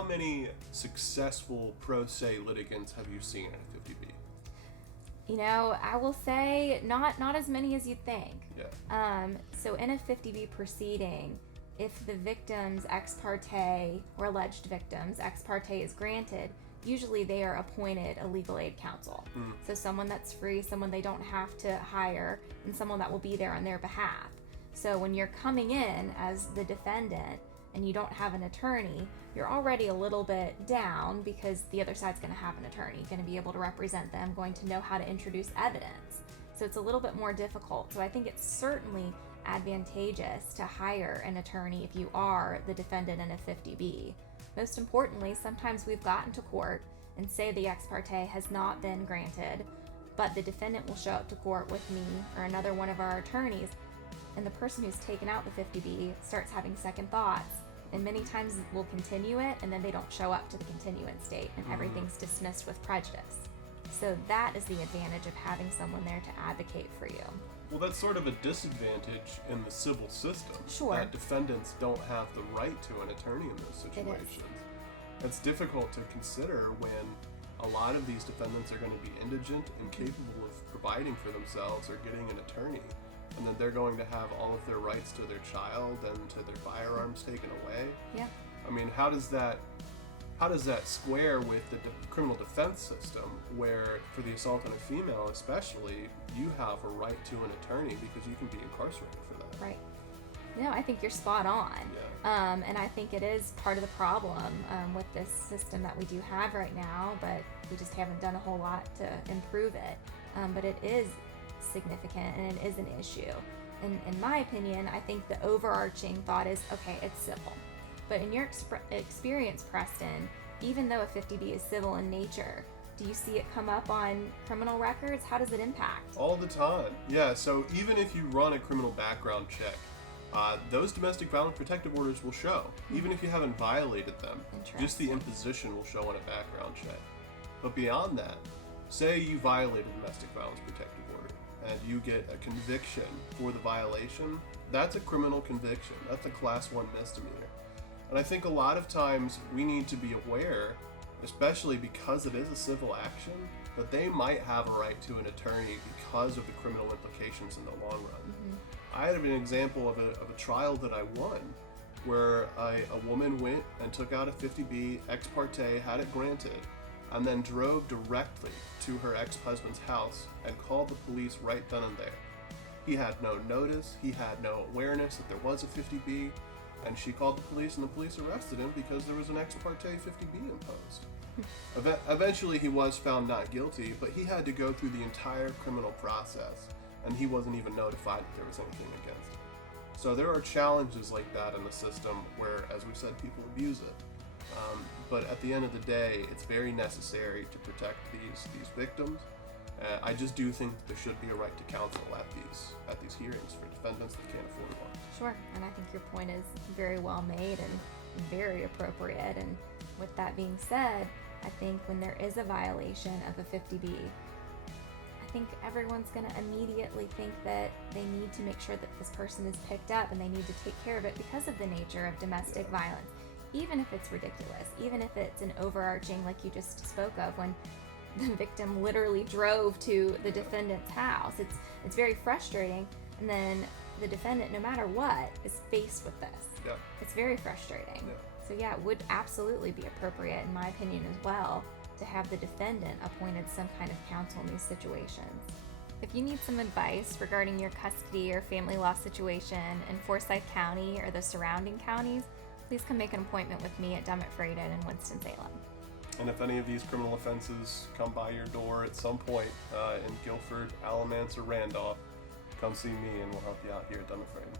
how many successful pro se litigants have you seen in a 50B? You know, I will say not as many as you'd think. Yeah. So in a 50B proceeding, if the victim's ex parte or alleged victim's ex parte is granted, usually they are appointed a legal aid counsel. So someone that's free, someone they don't have to hire, and someone that will be there on their behalf. So when you're coming in as the defendant and you don't have an attorney, you're already a little bit down because the other side's going to have an attorney, going to be able to represent them, going to know how to introduce evidence. So it's a little bit more difficult. So I think it's certainly advantageous to hire an attorney if you are the defendant in a 50B. Most importantly, sometimes we've gotten to court and say the ex parte has not been granted, but the defendant will show up to court with me or another one of our attorneys, and the person who's taken out the 50B starts having second thoughts, and many times will continue it, and then they don't show up to the continuance date, and everything's dismissed with prejudice. So that is the advantage of having someone there to advocate for you. Well, that's sort of a disadvantage in the civil system. Sure. That defendants don't have the right to an attorney in those situations. It's difficult to consider when a lot of these defendants are going to be indigent, incapable of providing for themselves or getting an attorney, and then they're going to have all of their rights to their child and to their firearms taken away. Yeah. I mean, how does that square with the criminal defense system, where for the assault on a female especially, you have a right to an attorney because you can be incarcerated for that? Right. No, I think you're spot on. Yeah. And I think it is part of the problem with this system that we do have right now, but we just haven't done a whole lot to improve it. But it is significant and it is an issue. And in my opinion, I think the overarching thought is, okay, it's civil. But in your experience, Preston, even though a 50B is civil in nature, do you see it come up on criminal records? How does it impact? All the time. Yeah, so even if you run a criminal background check, those domestic violence protective orders will show, even if you haven't violated them. Just the imposition will show on a background check. But beyond that, say you violate a domestic violence protective order and you get a conviction for the violation, that's a criminal conviction. That's a class 1 misdemeanor. And I think a lot of times we need to be aware, especially because it is a civil action, that they might have a right to an attorney because of the criminal implications in the long run. I had an example of a trial that I won where a woman went and took out a 50B ex parte, had it granted, and then drove directly to her ex-husband's house and called the police right then and there. He had no notice, he had no awareness that there was a 50B, and she called the police and the police arrested him because there was an ex parte 50B imposed. Eventually he was found not guilty, but he had to go through the entire criminal process, and he wasn't even notified that there was anything against him. So there are challenges like that in the system where, as we said, people abuse it. But at the end of the day, it's very necessary to protect these victims. I just do think that there should be a right to counsel at these hearings for defendants that can't afford one. Sure, and I think your point is very well made and very appropriate. And with that being said, I think when there is a violation of a 50B, I think everyone's going to immediately think that they need to make sure that this person is picked up and they need to take care of it because of the nature of domestic violence, even if it's ridiculous, even if it's an overarching, like you just spoke of, when the victim literally drove to the defendant's house. It's very frustrating, and then the defendant, no matter what, is faced with this. Yeah. It's very frustrating. Yeah. So yeah, it would absolutely be appropriate, in my opinion as well, to have the defendant appointed some kind of counsel in these situations. If you need some advice regarding your custody or family law situation in Forsyth County or the surrounding counties, please come make an appointment with me at Dummit Fradin in Winston-Salem. And if any of these criminal offenses come by your door at some point in Guilford, Alamance, or Randolph, come see me and we'll help you out here at Dummit Fradin.